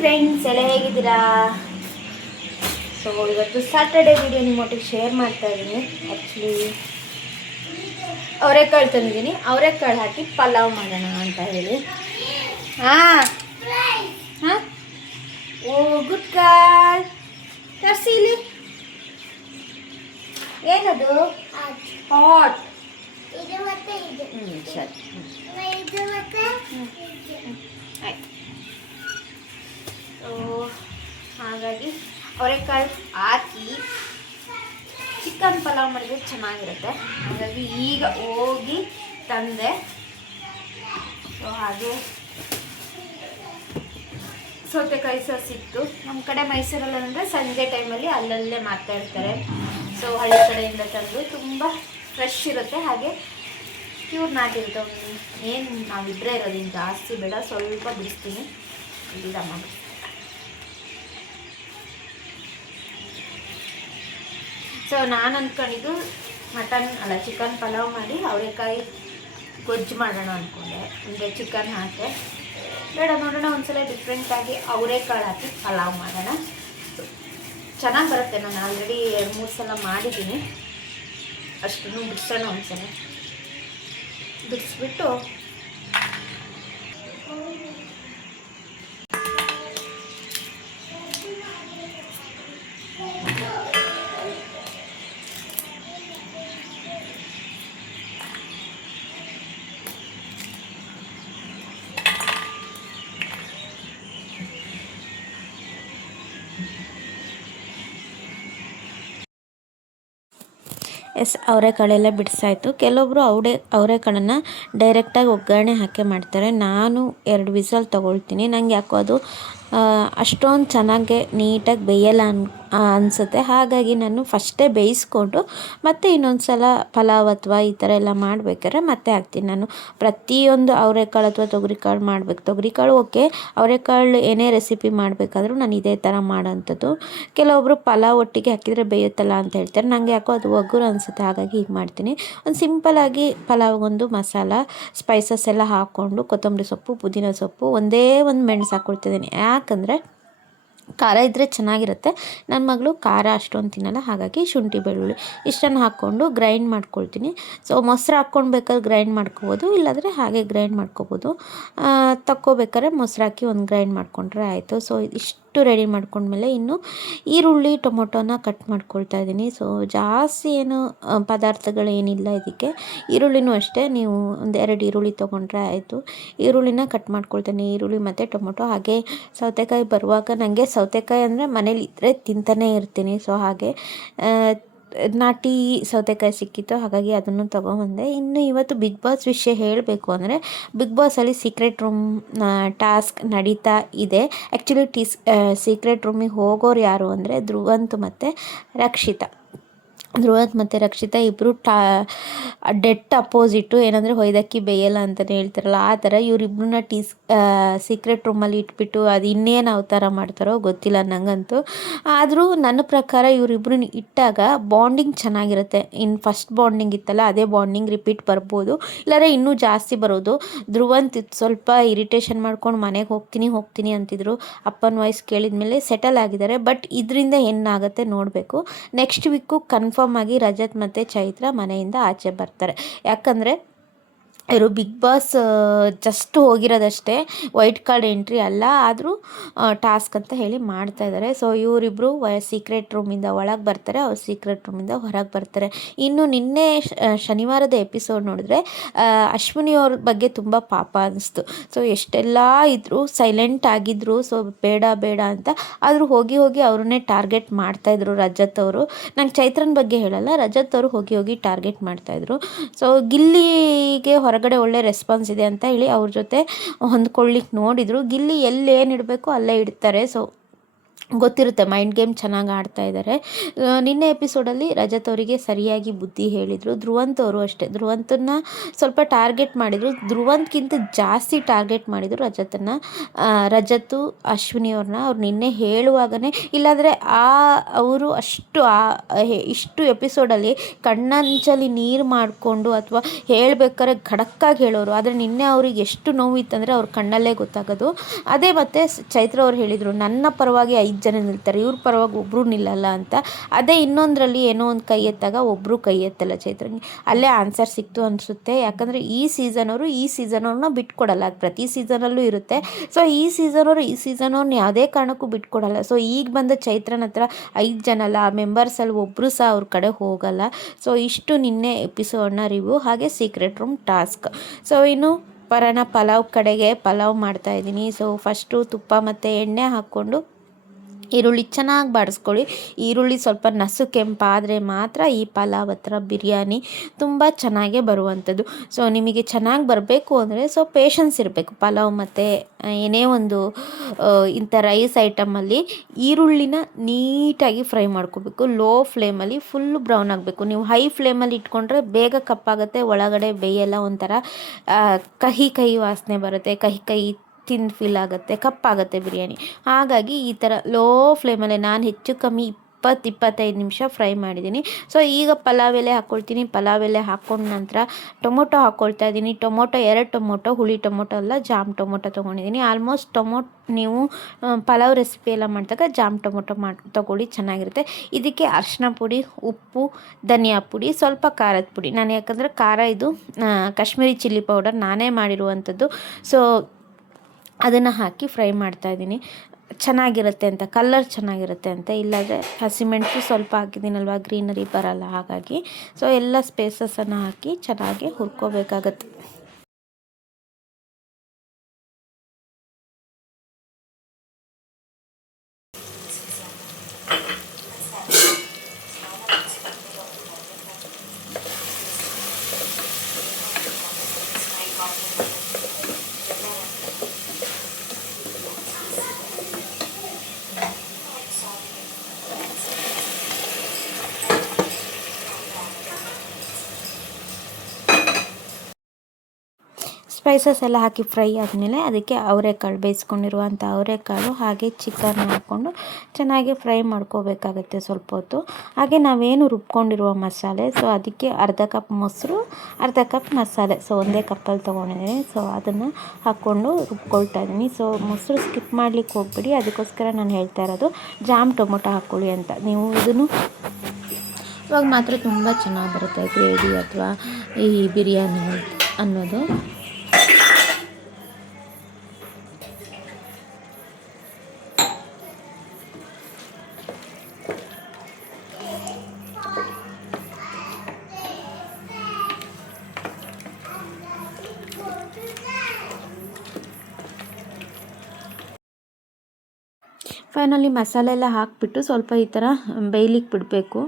Friends ಎಲ್ಲ ಹೇಗಿದ್ದೀರಾ? So ಇವತ್ತು ಸ್ಯಾಟರ್ಡೇ ವಿಡಿಯೋ ನಿಮ್ಮೊಟ್ಟಿಗೆ ಶೇರ್ ಮಾಡ್ತಾ ಇದ್ದೀನಿ. ಆ್ಯಕ್ಚುಲಿ ಅವರೆಕಾಳು ತಂದಿದ್ದೀನಿ, ಅವರೆಕಾಳು ಹಾಕಿ ಪಲಾವ್ ಮಾಡೋಣ ಅಂತ ಹೇಳಿ. ಹಾಂ ಹಾಂ, ಓ ಗುಡ್ ಗರ್ಲ್. ತರಿಸಿ ಇಲ್ಲಿ. ಏನದು? ಹಾಟ್. ಸರಿ ಆಯ್ತು. ಹಾಗಾಗಿ ಅವರೆಕಾಳು ಹಾಕಿ ಚಿಕನ್ ಪಲಾವ್ ಮಾಡಿದ್ರೆ ಚೆನ್ನಾಗಿರುತ್ತೆ. ಹಾಗಾಗಿ ಈಗ ಹೋಗಿ ತಂದೆ. ಸೊ ಹಾಗೆ ಸೌತೆಕಾಯಿ ಸಹ ಸಿಕ್ತು. ನಮ್ಮ ಕಡೆ ಮೈಸೂರಲ್ಲಿ ಅಂದರೆ ಸಂಜೆ ಟೈಮಲ್ಲಿ ಅಲ್ಲಲ್ಲೇ ಮಾರ್ತಾ ಇರ್ತಾರೆ. ಸೊ ಹಳ್ಳಿ ಕಡೆಯಿಂದ ತಂದು ತುಂಬ ಫ್ರೆಶ್ ಇರುತ್ತೆ, ಹಾಗೆ ಪ್ಯೂರ್ ನಾಟಿರುತ್ತೆ. ಏನು ನಾವಿಬ್ಬರೇ ಇರೋದಿನ್ನು ಜಾಸ್ತಿ ಬೇಡ, ಸ್ವಲ್ಪ ಬಿಡಿಸ್ತೀನಿ. ಇಲ್ಲಮ್ಮ ಸೊ ನಾನು ಅಂದ್ಕೊಂಡಿದ್ದು ಚಿಕನ್ ಪಲಾವ್ ಮಾಡಿ ಅವರೆಕಾಯಿ ಗೊಜ್ಜು ಮಾಡೋಣ ಅಂದ್ಕೊಂಡೆ. ಅಂದರೆ ಚಿಕನ್ ಹಾಕಿ ಬೇಡ, ನೋಡೋಣ ಒಂದ್ಸಲ ಡಿಫ್ರೆಂಟಾಗಿ ಅವರೆಕಾಳು ಹಾಕಿ ಪಲಾವ್ ಮಾಡೋಣ. ಚೆನ್ನಾಗಿ ಬರುತ್ತೆ. ನಾನು ಆಲ್ರೆಡಿ 2-3 ಸಲ ಮಾಡಿದ್ದೀನಿ. ಅಷ್ಟನ್ನು ಬಿಡಿಸೋಣ, ಒಂದ್ಸಲ ಬಿಡಿಸ್ಬಿಟ್ಟು ಅವರೆಕಾಳೆಲ್ಲ ಬಿಡಿಸಾಯಿತು. ಕೆಲವೊಬ್ಬರು ಅವರೆಕಾಳನ್ನು ಡೈರೆಕ್ಟಾಗಿ ಒಗ್ಗರಣೆ ಹಾಕಿ ಮಾಡ್ತಾರೆ. ನಾನು 2 ವಿಸಲ್ ತೊಗೊಳ್ತೀನಿ. ನಂಗೆ ಯಾಕೋ ಅದು ಅಷ್ಟೊಂದು ಚೆನ್ನಾಗಿ ನೀಟಾಗಿ ಬೇಯಲ್ಲ ಅನಿಸುತ್ತೆ. ಹಾಗಾಗಿ ನಾನು ಫಸ್ಟೇ ಬೇಯಿಸ್ಕೊಂಡು ಮತ್ತೆ ಇನ್ನೊಂದು ಸಲ ಪಲಾವ್ ಅಥವಾ ಈ ಥರ ಎಲ್ಲ ಮಾಡಬೇಕಾದ್ರೆ ಮತ್ತೆ ಹಾಕ್ತೀನಿ. ನಾನು ಪ್ರತಿಯೊಂದು ಅವರೆಕಾಳು ಅಥವಾ ತೊಗರಿಕಾಳು ಮಾಡಬೇಕು. ತೊಗರಿಕಾಳು ಓಕೆ, ಅವರೆಕಾಳು ಏನೇ ರೆಸಿಪಿ ಮಾಡಬೇಕಾದ್ರೂ ನಾನು ಇದೇ ಥರ ಮಾಡೋಂಥದ್ದು. ಕೆಲವೊಬ್ಬರು ಪಲಾವ್ ಒಟ್ಟಿಗೆ ಹಾಕಿದರೆ ಬೇಯುತ್ತಲ್ಲ ಅಂತ ಹೇಳ್ತಾರೆ. ನನಗೆ ಯಾಕೋ ಅದು ಒಗ್ಗರು ಅನಿಸುತ್ತೆ, ಹಾಗಾಗಿ ಹೀಗೆ ಮಾಡ್ತೀನಿ. ಒಂದು ಸಿಂಪಲಾಗಿ ಪಲಾವ್ಗೊಂದು ಮಸಾಲ ಸ್ಪೈಸಸ್ ಎಲ್ಲ ಹಾಕ್ಕೊಂಡು ಕೊತ್ತಂಬರಿ ಸೊಪ್ಪು, ಪುದೀನ ಸೊಪ್ಪು, ಒಂದೇ ಒಂದು ಮೆಣಸು ಹಾಕ್ಕೊಳ್ತಿದ್ದೀನಿ. ಯಾಕಂದರೆ ಖಾರ ಇದ್ದರೆ ಚೆನ್ನಾಗಿರುತ್ತೆ. ನನ್ನ ಮಗಳು ಖಾರ ಅಷ್ಟೊಂದು ತಿನ್ನಲ್ಲ, ಹಾಗಾಗಿ ಶುಂಠಿ ಬೆಳ್ಳುಳ್ಳಿ ಇಷ್ಟನ್ನು ಹಾಕ್ಕೊಂಡು ಗ್ರೈಂಡ್ ಮಾಡ್ಕೊಳ್ತೀನಿ. ಸೊ ಮೊಸರು ಹಾಕ್ಕೊಳ್ಬೇಕಾದ್ರೆ ಗ್ರೈಂಡ್ ಮಾಡ್ಕೊಬೋದು, ಇಲ್ಲಾಂದರೆ ಹಾಗೆ ಗ್ರೈಂಡ್ ಮಾಡ್ಕೊಬೋದು. ತಕ್ಕೋಬೇಕಾದ್ರೆ ಮೊಸರು ಹಾಕಿ ಒಂದು ಗ್ರೈಂಡ್ ಮಾಡ್ಕೊಂಡ್ರೆ ಆಯಿತು. ಸೊ ಇಷ್ಟು ರೆಡಿ ಮಾಡ್ಕೊಂಡ್ಮೇಲೆ ಇನ್ನು ಈರುಳ್ಳಿ ಟೊಮೊಟೊನ ಕಟ್ ಮಾಡ್ಕೊಳ್ತಾ ಇದ್ದೀನಿ. ಸೊ ಜಾಸ್ತಿ ಏನು ಪದಾರ್ಥಗಳೇನಿಲ್ಲ ಇದಕ್ಕೆ. ಈರುಳ್ಳಿನೂ ಅಷ್ಟೇ, ನೀವು 1-2 ಈರುಳ್ಳಿ ತೊಗೊಂಡ್ರೆ ಆಯಿತು. ಈರುಳ್ಳಿನ ಕಟ್ ಮಾಡ್ಕೊಳ್ತೇನೆ, ಈರುಳ್ಳಿ ಮತ್ತು ಟೊಮೊಟೊ. ಹಾಗೆ ಸೌತೆಕಾಯಿ ಬರುವಾಗ ನನಗೆ ಸೌತೆಕಾಯಿ ಅಂದರೆ ಮನೇಲಿ ಇದ್ದರೆ ತಿಂತಾನೇ ಇರ್ತೀನಿ. ಸೊ ಹಾಗೆ ನಾಟಿ ಸೌತೆಕಾಯಿ ಸಿಕ್ಕಿತ್ತು, ಹಾಗಾಗಿ ಅದನ್ನು ತೊಗೊಂಬಂದೆ. ಇನ್ನು ಇವತ್ತು ಬಿಗ್ ಬಾಸ್ ವಿಷಯ ಹೇಳಬೇಕು ಅಂದರೆ, ಬಿಗ್ ಬಾಸಲ್ಲಿ ಸೀಕ್ರೆಟ್ ರೂಮ್ ಟಾಸ್ಕ್ ನಡೀತಾ ಇದೆ. ಆ್ಯಕ್ಚುಲಿ ಸೀಕ್ರೆಟ್ ರೂಮಿಗೆ ಹೋಗೋರು ಯಾರು ಅಂದರೆ ಧ್ರುವಂತ್ ಮತ್ತು ರಕ್ಷಿತಾ ಇಬ್ಬರು ಡೆಟ್ ಅಪೋಸಿಟ್ಟು. ಏನಂದರೆ ಹೊಯ್ದಕ್ಕಿ ಬೇಯಲ್ಲ ಅಂತಲೇ ಹೇಳ್ತಾರಲ್ಲ, ಆ ಥರ ಇವರಿಬ್ಬರನ್ನ ಸೀಕ್ರೆಟ್ ರೂಮಲ್ಲಿ ಇಟ್ಬಿಟ್ಟು ಅದು ಇನ್ನೇನು ಅವತಾರ ಮಾಡ್ತಾರೋ ಗೊತ್ತಿಲ್ಲ ನನಗಂತೂ. ಆದರೂ ನನ್ನ ಪ್ರಕಾರ ಇವರಿಬ್ಬರನ್ನ ಇಟ್ಟಾಗ ಬಾಂಡಿಂಗ್ ಚೆನ್ನಾಗಿರುತ್ತೆ. ಫಸ್ಟ್ ಬಾಂಡಿಂಗ್ ಇತ್ತಲ್ಲ, ಅದೇ ಬಾಂಡಿಂಗ್ ರಿಪೀಟ್ ಬರ್ಬೋದು, ಇಲ್ಲಾಂದರೆ ಇನ್ನೂ ಜಾಸ್ತಿ ಬರೋದು. ಧ್ರುವಂತ್ ಸ್ವಲ್ಪ ಇರಿಟೇಷನ್ ಮಾಡ್ಕೊಂಡು ಮನೆಗೆ ಹೋಗ್ತೀನಿ ಅಂತಿದ್ರು. ಅಪ್ಪನ ವಾಯ್ಸ್ ಕೇಳಿದ ಮೇಲೆ ಸೆಟಲ್ ಆಗಿದ್ದಾರೆ. ಬಟ್ ಇದರಿಂದ ಏನಾಗುತ್ತೆ ನೋಡಬೇಕು. ನೆಕ್ಸ್ಟ್ ವೀಕು ಕನ್ಫರ್ಮ್ ಆಗಿ ರಜತ್ ಮತ್ತು ಚೈತ್ರ ಮನೆಯಿಂದ ಆಚೆ ಬರ್ತಾರೆ. ಯಾಕಂದರೆ ಇವರು ಬಿಗ್ ಬಾಸ್ ಜಸ್ಟ್ ಹೋಗಿರೋದಷ್ಟೇ, ವೈಟ್ ಕಾರ್ಡ್ ಎಂಟ್ರಿ ಅಲ್ಲ, ಆದರೂ ಟಾಸ್ಕ್ ಅಂತ ಹೇಳಿ ಮಾಡ್ತಾಯಿದ್ದಾರೆ. ಸೊ ಇವರಿಬ್ಬರು ಸೀಕ್ರೆಟ್ ರೂಮಿಂದ ಒಳಗೆ ಬರ್ತಾರೆ, ಅವ್ರು ಸೀಕ್ರೆಟ್ ರೂಮಿಂದ ಹೊರಗೆ ಬರ್ತಾರೆ. ಇನ್ನು ನಿನ್ನೆ ಶನಿವಾರದ ಎಪಿಸೋಡ್ ನೋಡಿದ್ರೆ ಅಶ್ವಿನಿ ಅವ್ರ ಬಗ್ಗೆ ತುಂಬ ಪಾಪ ಅನ್ನಿಸ್ತು. ಸೊ ಎಷ್ಟೆಲ್ಲ ಇದ್ದರು, ಸೈಲೆಂಟ್ ಆಗಿದ್ದರು, ಸೊ ಬೇಡ ಅಂತ. ಆದರೂ ಹೋಗಿ ಅವ್ರನ್ನೇ ಟಾರ್ಗೆಟ್ ಮಾಡ್ತಾಯಿದ್ರು ರಜತ್ ಅವರು. ನಂಗೆ ಚೈತ್ರನ ಬಗ್ಗೆ ಹೇಳಲ್ಲ, ರಜತ್ ಅವರು ಹೋಗಿ ಟಾರ್ಗೆಟ್ ಮಾಡ್ತಾಯಿದ್ರು. ಸೊ ಗಿಲ್ಲಿಗೆ ಹೊರಗಡೆ ಒಳ್ಳೆ ರೆಸ್ಪಾನ್ಸ್ ಇದೆ ಅಂತ ಹೇಳಿ ಅವ್ರ ಜೊತೆ ಹೊಂದ್ಕೊಳ್ಳಿಕ್ಕೆ ನೋಡಿದರು. ಗಿಲ್ಲಿ ಎಲ್ಲೇನು ಇಡಬೇಕು ಅಲ್ಲೇ ಇಡ್ತಾರೆ. ಸೊ ಗೊತ್ತಿರುತ್ತೆ ಮೈಂಡ್ ಗೇಮ್ ಚೆನ್ನಾಗಿ ಆಡ್ತಾ ಇದ್ದಾರೆ. ನಿನ್ನೆ ಎಪಿಸೋಡಲ್ಲಿ ರಜತ್ ಅವರಿಗೆ ಸರಿಯಾಗಿ ಬುದ್ಧಿ ಹೇಳಿದರು. ಧ್ರುವಂತ್ ಅವರು ಅಷ್ಟೇ, ಧ್ರುವಂತನ್ನ ಸ್ವಲ್ಪ ಟಾರ್ಗೆಟ್ ಮಾಡಿದರು, ಧ್ರುವಂತ್ಗಿಂತ ಜಾಸ್ತಿ ಟಾರ್ಗೆಟ್ ಮಾಡಿದರು ರಜತನ್ನು. ರಜತು ಅಶ್ವಿನಿ ಅವ್ರನ್ನ ಅವ್ರು ನಿನ್ನೆ ಹೇಳುವಾಗಲೇ, ಇಲ್ಲಾಂದರೆ ಅವರು ಇಷ್ಟು ಎಪಿಸೋಡಲ್ಲಿ ಕಣ್ಣಂಚಲ್ಲಿ ನೀರು ಮಾಡಿಕೊಂಡು ಅಥವಾ ಹೇಳ್ಬೇಕಾದ್ರೆ ಖಡಕ್ಕಾಗಿ ಹೇಳೋರು. ಆದರೆ ನಿನ್ನೆ ಅವ್ರಿಗೆ ಎಷ್ಟು ನೋವಿತ್ತಂದರೆ ಅವ್ರ ಕಣ್ಣಲ್ಲೇ ಗೊತ್ತಾಗೋದು. ಅದೇ ಮತ್ತು ಚೈತ್ರ ಅವ್ರು ಹೇಳಿದರು, ನನ್ನ ಪರವಾಗಿ 5 ಜನ ನಿಲ್ತಾರೆ, ಇವ್ರ ಪರವಾಗಿ ಒಬ್ಬರು ನಿಲ್ಲಲ್ಲ ಅಂತ. ಅದೇ ಇನ್ನೊಂದರಲ್ಲಿ ಏನೋ ಒಂದು ಕೈ ಎತ್ತಾಗ ಒಬ್ಬರು ಕೈ ಎತ್ತಲ್ಲ ಚೈತ್ರಂಗೆ. ಅಲ್ಲೇ ಆನ್ಸರ್ ಸಿಕ್ತು ಅನಿಸುತ್ತೆ. ಯಾಕಂದರೆ ಈ ಸೀಸನವ್ರನ್ನ ಬಿಟ್ಕೊಡಲ್ಲ, ಅದು ಪ್ರತಿ ಸೀಸನಲ್ಲೂ ಇರುತ್ತೆ. ಸೊ ಈ ಸೀಸನವ್ರನ್ನ ಯಾವುದೇ ಕಾರಣಕ್ಕೂ ಬಿಟ್ಕೊಡಲ್ಲ. ಸೊ ಈಗ ಬಂದ ಚೈತ್ರನ ಹತ್ರ 5 ಜನ ಅಲ್ಲ, ಆ ಮೆಂಬರ್ಸಲ್ಲಿ ಒಬ್ಬರು ಸಹ ಅವ್ರ ಕಡೆ ಹೋಗಲ್ಲ. ಸೊ ಇಷ್ಟು ನಿನ್ನೆ ಎಪಿಸೋಡ್ನ ರಿವ್ಯೂ. ಹಾಗೆ ಸೀಕ್ರೆಟ್ ರೂಮ್ ಟಾಸ್ಕ್. ಸೊ ಇನ್ನು ಪಲಾವ್ ಕಡೆಗೆ ಪಲಾವ್ ಮಾಡ್ತಾಯಿದ್ದೀನಿ. ಸೊ ಫಸ್ಟು ತುಪ್ಪ ಮತ್ತು ಎಣ್ಣೆ ಹಾಕ್ಕೊಂಡು ಈರುಳ್ಳಿ ಚೆನ್ನಾಗಿ ಬಾಡಿಸ್ಕೊಳ್ಳಿ. ಈರುಳ್ಳಿ ಸ್ವಲ್ಪ ನಸು ಕೆಂಪಾದರೆ ಮಾತ್ರ ಈ ಪಲಾವ್ ಹತ್ರ ಬಿರಿಯಾನಿ ತುಂಬ ಚೆನ್ನಾಗೇ ಬರುವಂಥದ್ದು. ಸೊ ನಿಮಗೆ ಚೆನ್ನಾಗಿ ಬರಬೇಕು ಅಂದರೆ ಸೊ ಪೇಷನ್ಸ್ ಇರಬೇಕು. ಪಲಾವ್ ಮತ್ತು ಏನೇ ಒಂದು ಇಂಥ ರೈಸ್ ಐಟಮಲ್ಲಿ ಈರುಳ್ಳಿನ ನೀಟಾಗಿ ಫ್ರೈ ಮಾಡ್ಕೋಬೇಕು. ಲೋ ಫ್ಲೇಮಲ್ಲಿ ಫುಲ್ ಬ್ರೌನ್ ಆಗಬೇಕು. ನೀವು ಹೈ ಫ್ಲೇಮಲ್ಲಿ ಇಟ್ಕೊಂಡ್ರೆ ಬೇಗ ಕಪ್ಪಾಗುತ್ತೆ, ಒಳಗಡೆ ಬೇಯೆಲ್ಲ ಒಂಥರ ಕಹಿ ವಾಸನೆ ಬರುತ್ತೆ, ಕಹಿ ಫೀಲ್ ಆಗುತ್ತೆ, ಕಪ್ಪಾಗುತ್ತೆ ಬಿರಿಯಾನಿ. ಹಾಗಾಗಿ ಈ ಥರ ಲೋ ಫ್ಲೇಮಲ್ಲೇ ನಾನು ಹೆಚ್ಚು ಕಮ್ಮಿ 20-25 ನಿಮಿಷ ಫ್ರೈ ಮಾಡಿದ್ದೀನಿ. ಸೊ ಈಗ ಪಲಾವ್ ಎಲೆ ಹಾಕ್ಕೊಳ್ತೀನಿ. ಪಲಾವ್ ಎಲೆ ಹಾಕ್ಕೊಂಡ ನಂತರ ಟೊಮೊಟೊ ಹಾಕ್ಕೊಳ್ತಾ ಇದ್ದೀನಿ. 2 ಟೊಮೊಟೊ, ಹುಳಿ ಟೊಮೊಟೊ ಅಲ್ಲ, ಜಾಮ್ ಟೊಮೊಟೊ ತೊಗೊಂಡಿದ್ದೀನಿ. ಆಲ್ಮೋಸ್ಟ್ ನೀವು ಪಲಾವ್ ರೆಸಿಪಿ ಎಲ್ಲ ಮಾಡಿದಾಗ ಜಾಮ್ ಟೊಮೊಟೊ ತೊಗೊಳ್ಳಿ, ಚೆನ್ನಾಗಿರುತ್ತೆ. ಇದಕ್ಕೆ ಅರಿಶಿನ ಪುಡಿ, ಉಪ್ಪು, ಧನಿಯಾ ಪುಡಿ, ಸ್ವಲ್ಪ ಖಾರದ ಪುಡಿ. ನಾನು ಯಾಕಂದರೆ ಖಾರ ಇದು ಕಾಶ್ಮೀರಿ ಚಿಲ್ಲಿ ಪೌಡರ್ ನಾನೇ ಮಾಡಿರುವಂಥದ್ದು. ಸೊ ಅದನ್ನು ಹಾಕಿ ಫ್ರೈ ಮಾಡ್ತಾಯಿದ್ದೀನಿ. ಚೆನ್ನಾಗಿರುತ್ತೆ ಅಂತ, ಕಲರ್ ಚೆನ್ನಾಗಿರುತ್ತೆ ಅಂತ. ಇಲ್ಲಾಂದರೆ ಹಸಿಮೆಣಸು ಸ್ವಲ್ಪ ಹಾಕಿದ್ದೀನಲ್ವ, ಗ್ರೀನರಿ ಬರಲ್ಲ. ಹಾಗಾಗಿ ಸೊ ಎಲ್ಲ ಸ್ಪೇಸಸನ್ನು ಹಾಕಿ ಚೆನ್ನಾಗಿ ಹುರ್ಕೋಬೇಕಾಗತ್ತೆ. ಸ್ಪೈಸಸ್ ಎಲ್ಲ ಹಾಕಿ ಫ್ರೈ ಆದಮೇಲೆ ಅದಕ್ಕೆ ಅವರೆಕಾಳು, ಬೇಯಿಸ್ಕೊಂಡಿರುವಂಥ ಅವರೆಕಾಳು ಹಾಗೆ ಚಿಕನ್ ಹಾಕ್ಕೊಂಡು ಚೆನ್ನಾಗಿ ಫ್ರೈ ಮಾಡ್ಕೋಬೇಕಾಗತ್ತೆ ಸ್ವಲ್ಪ ಹೊತ್ತು. ಹಾಗೆ ನಾವೇನು ರುಬ್ಕೊಂಡಿರುವ ಮಸಾಲೆ, ಸೊ ಅದಕ್ಕೆ ಅರ್ಧ ಕಪ್ ಮೊಸರು, ಅರ್ಧ ಕಪ್ ಮಸಾಲೆ, ಸೊ ಒಂದೇ ಕಪ್ಪಲ್ಲಿ ತೊಗೊಂಡಿದ್ದೀನಿ. ಸೊ ಅದನ್ನು ಹಾಕ್ಕೊಂಡು ರುಬ್ಕೊಳ್ತಾ ಇದ್ದೀನಿ. ಸೊ ಮೊಸರು ಸ್ಕಿಪ್ ಮಾಡಲಿಕ್ಕೆ ಹೋಗ್ಬಿಡಿ, ಅದಕ್ಕೋಸ್ಕರ ನಾನು ಹೇಳ್ತಾ ಇರೋದು ಜಾಮ್ ಟೊಮೊಟೊ ಹಾಕ್ಕೊಳ್ಳಿ ಅಂತ. ನೀವು ಇದನ್ನು ಇವಾಗ ಮಾತ್ರ ತುಂಬ ಚೆನ್ನಾಗಿ ಬರುತ್ತೆ ಗ್ರೇವಿ ಅಥವಾ ಈ ಬಿರಿಯಾನಿ ಅನ್ನೋದು. ಫೈನಲಿ ಮಸಾಲೆ ಎಲ್ಲ ಹಾಕಿಬಿಟ್ಟು ಸ್ವಲ್ಪ ಈ ಥರ ಬೇಯಲಿಕ್ಕೆ ಬಿಡಬೇಕು.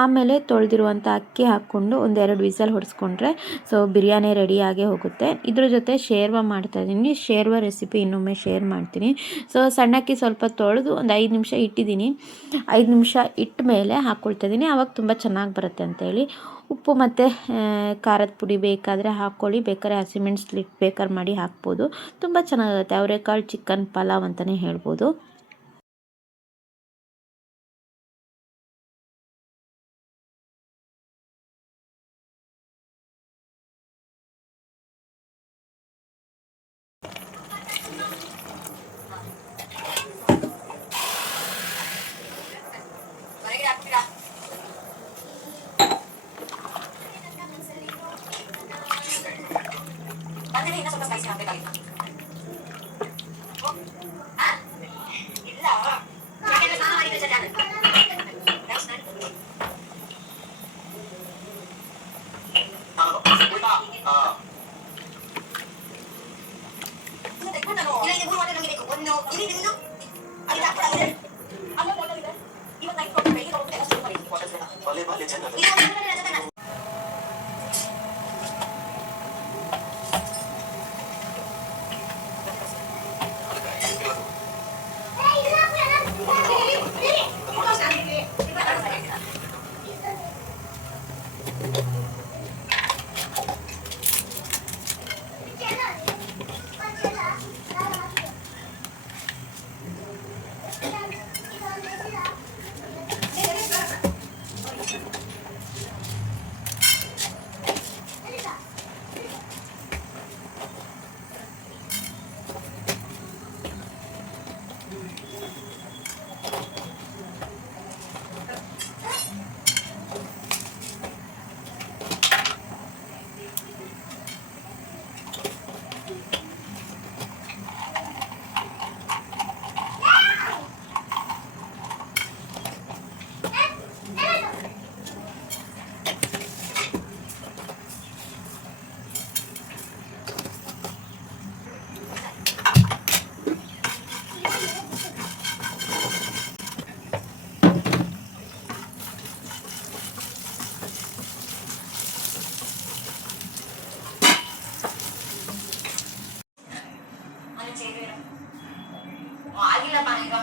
ಆಮೇಲೆ ತೊಳೆದಿರುವಂಥ ಅಕ್ಕಿ ಹಾಕ್ಕೊಂಡು 1-2 ವಿಸಲ್ ಹೊಡೆಸ್ಕೊಂಡ್ರೆ ಸೊ ಬಿರಿಯಾನಿ ರೆಡಿಯಾಗೇ ಹೋಗುತ್ತೆ. ಇದ್ರ ಜೊತೆ ಶೇರ್ವ ಮಾಡ್ತಾಯಿದ್ದೀನಿ. ಶೇರ್ವ ರೆಸಿಪಿ ಇನ್ನೊಮ್ಮೆ ಶೇರ್ ಮಾಡ್ತೀನಿ. ಸೊ ಸಣ್ಣಕ್ಕಿ ಸ್ವಲ್ಪ ತೊಳೆದು ಒಂದು 5 ನಿಮಿಷ ಇಟ್ಟಿದ್ದೀನಿ. 5 ನಿಮಿಷ ಇಟ್ಟ ಮೇಲೆ ಹಾಕ್ಕೊಳ್ತಾಯಿದ್ದೀನಿ, ಆವಾಗ ತುಂಬ ಚೆನ್ನಾಗಿ ಬರುತ್ತೆ ಅಂತೇಳಿ. ಉಪ್ಪು ಮತ್ತು ಖಾರದ ಪುಡಿ ಬೇಕಾದರೆ ಹಾಕ್ಕೊಳ್ಳಿ, ಬೇಕಾದ್ರೆ ಹಸಿಮೆಣಸು ಬೇಕಾದ್ರೆ ಮಾಡಿ ಹಾಕ್ಬೋದು. ತುಂಬ ಚೆನ್ನಾಗಿರುತ್ತೆ. ಅವರೆಕಾಳು ಚಿಕನ್ ಪಲಾವ್ ಅಂತಲೇ ಹೇಳ್ಬೋದು. ಆಗಿಲ್ಲಪ್ಪ ಈಗ